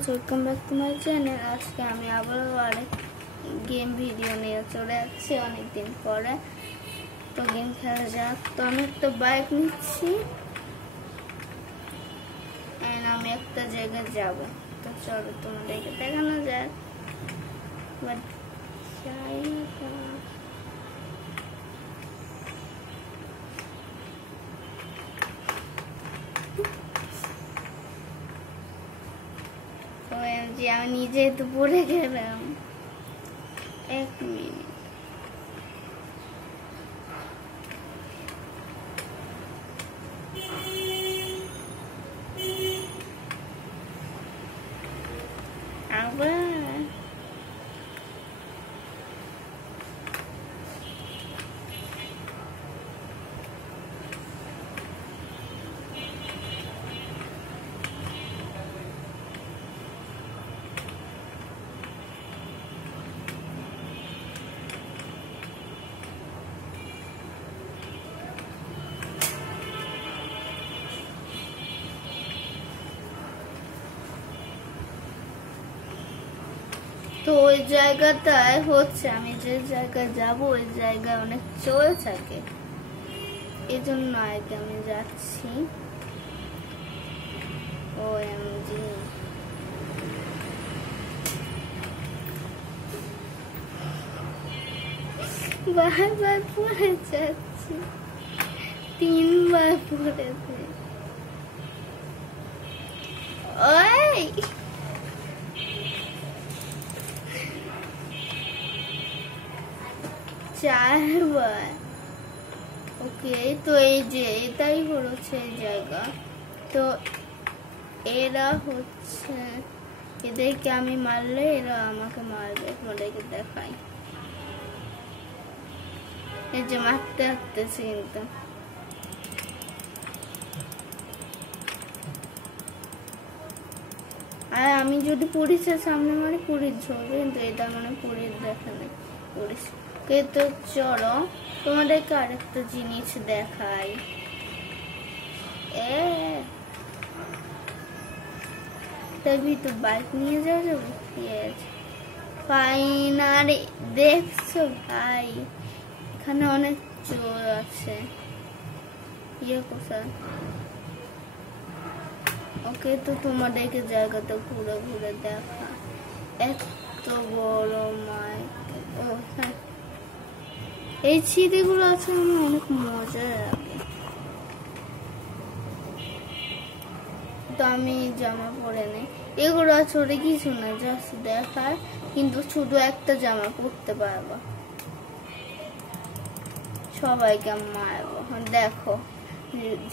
Guys, welcome back to my channel. আজকে আমি আবারও আরেক গেম ভিডিও নিয়ে চলে যাচ্ছি অনেকদিন পরে। তো গেম খেলা যাক। তো আমি একটা বাইক নিচ্ছি এন্ড আমি একটা জায়গায় যাব। তো চলো তোমাদেরকে দেখানো যাক। বাট যাই আমি নিজে তো পড়ে গেলাম। এক মিনিট, আবার তো ওই জায়গাটায় হচ্ছে আমি যে জায়গায় যাব ওই জায়গায় অনেক চোর থাকে, এই জন্য আগে আমি যাচ্ছি। OMG, বারবার পড়ে যাচ্ছি, 3 বার পড়েছে। ওই 4 বার। ওকে, তো এই যে এটাই হলো সেই জায়গা। তো এরা হচ্ছে, এদেরকে আমি মারলে এরা আমাকে মারবে। তোমাদেরকে দেখাই, এই যে মারতে আসতেছে কিন্তু। আর আমি যদি পুলিশের সামনে মারি পুলিশ ঝরবে, কিন্তু এটা মানে পুলিশ দেখে নেই। পুলিশ কে তো চলো তোমাদেরকে আরেকটা জিনিস দেখাই। তবে তো বাইক নিয়ে যাওয়া যাবে। ফাইনালি দেখছো ভাই, এখানে অনেক চোর আছে। কোথায়? ওকে, তো তোমাদেরকে জায়গাটা ঘুরে ঘুরে দেখা। এত বড় মাইক, এই ছিঁড়িগুলো আছে, আমার অনেক মজা লাগে। তো আমি জামা পরে নেই, এগুলো ছোট কিছু না, জাস্ট দেখার। কিন্তু শুধু একটা জামা পরতে পারবো, সবাইকে মারবো। দেখো,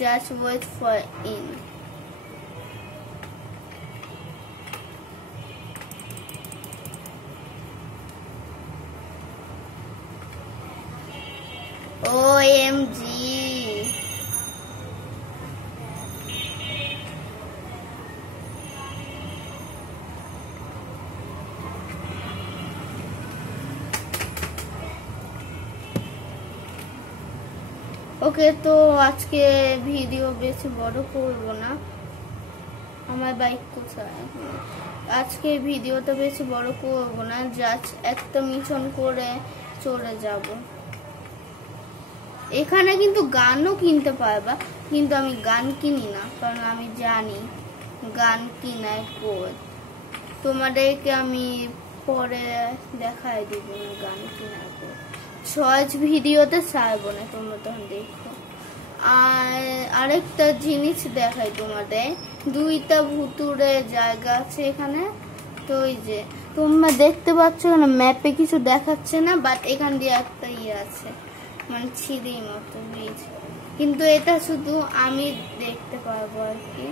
just wait for in. OMG, okay, তো আজকে ভিডিও বেশি বড় করব না। আমার বাইক কোথায়? আজকে ভিডিওটা বেশি বড় করব না, জাস্ট একটা মিশন করে চলে যাব। এখানে কিন্তু গানও কিনতে পারবা, কিন্তু আমি গান কিনি না, কারণ আমি জানি গান কিনায় পড়। তোমাদেরকে আমি পরে দেখাই দিব গান কিনার পর। শর্টস ভিডিওতে ছাড়বো না, তোমরা তখন দেখো। আর আরেকটা জিনিস দেখাই তোমাদের, 2টা ভুতুরে জায়গা আছে এখানে। তো ওই যে তোমরা দেখতে পাচ্ছ না, ম্যাপে কিছু দেখাচ্ছে না, বাট এখান দিয়ে একটা আছে, মানে ছিঁড়ির মতো ব্রিজ। কিন্তু এটা শুধু আমি দেখতে পারবো আর কি,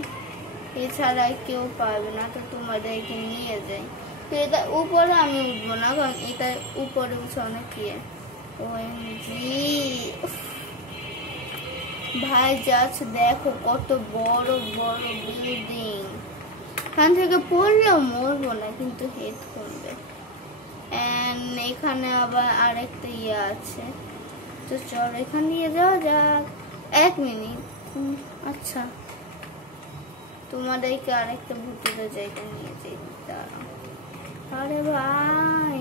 এছাড়া কেউ পারবে না। তো তোমাদেরকে নিয়ে যাই। তো এটা উপরে আমি উঠবো না, কারণ এটা উপরে উঠে অনেক ইয়ে। OMG ভাই, জাস্ট দেখো কত বড় বড় বিল্ডিং। এখান থেকে পড়লেও মরবো না, কিন্তু হেড করবে। এখানে আবার আরেকটা ইয়ে আছে। তো চল এখান দিয়ে যাওয়া যাক। 1 মিনিট। আচ্ছা, তোমাদেরকে আরেকটা ভূতের জায়গা নিয়ে যাই। আরে ভাই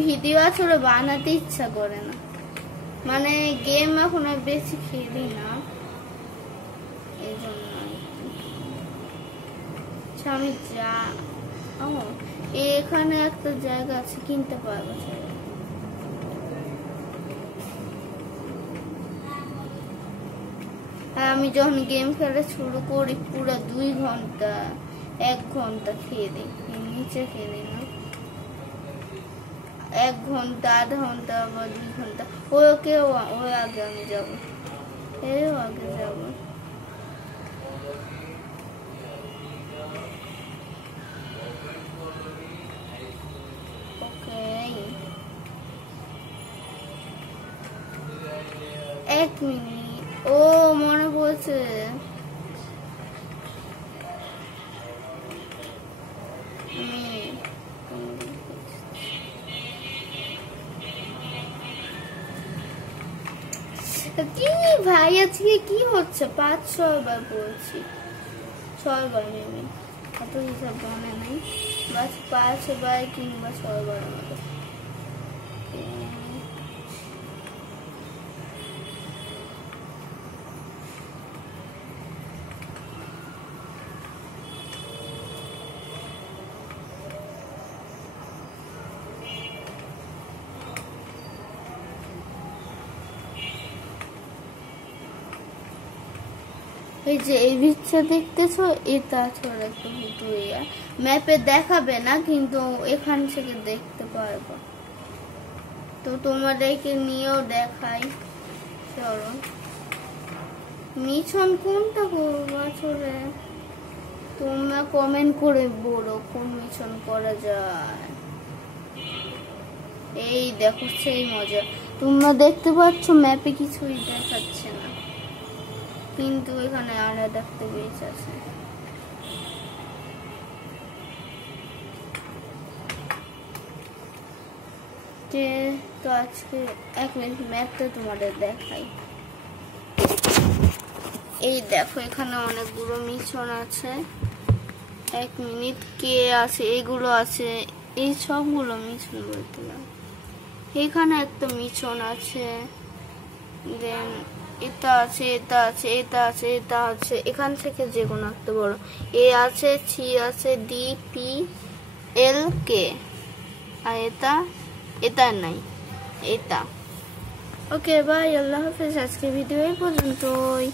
ভিডিও আসলে বানাতে ইচ্ছা করে না, মানে গেম এখন আর বেশি খেলি না, এই জন্য আমি যা এখানে একটা জায়গা আছে কিনতে পারবো। আমি যখন গেম খেলা শুরু করি পুরো 2 ঘন্টা 1 ঘন্টা খেলি, নিচে খেলি না, 1 ঘন্টা আধা ঘন্টা বা 2 ঘন্টা। ওই আগে আমি যাবো, আগে যাবো। ওকে 1 মিনিট। ও মনে পড়ছে, কি ভাই আজকে কি হচ্ছে? 5-6 বার বলছি, 6 বার মেবি, অত হিসাব মনে নাই, বাস 5 বার কিংবা 6 বার মতো। এই যে এই পিকচার দেখতেছো, এটা ছোট একটা ভিডিও, ম্যাপে দেখাবে না কিন্তু এখান থেকে দেখতে পারবো। তো তোমাদেরকে নিয়েও দেখাই, চলো। মিশন কোনটা করবো আসলে তোমরা কমেন্ট করে বলো কোন মিশন করা যায়। এই দেখো সেই মজা, তোমরা দেখতে পাচ্ছ ম্যাপে কিছুই দেখাচ্ছে না, কিন্তু এখানে আলাদা একটা বেস আছে। তো আজকে 1 মিনিট ম্যাপটা তোমাদের দেখাই। এই দেখো এখানে অনেকগুলো মিশন আছে। 1 মিনিট কে আছে, এগুলো আছে, এই সবগুলো মিশন বলতে পারো। এখানে একটা মিশন আছে, দেন এটা আছে, এটা আছে, এটা আছে, এটা আছে, এখান থেকে যে কোনো একটা বড় এ আছে, সি আছে, ডি, পি, এল, কে, আর এটা নাই, এটা। ওকে বাই, আল্লাহ হাফেজ। আজকে ভিডিও এই পর্যন্তই।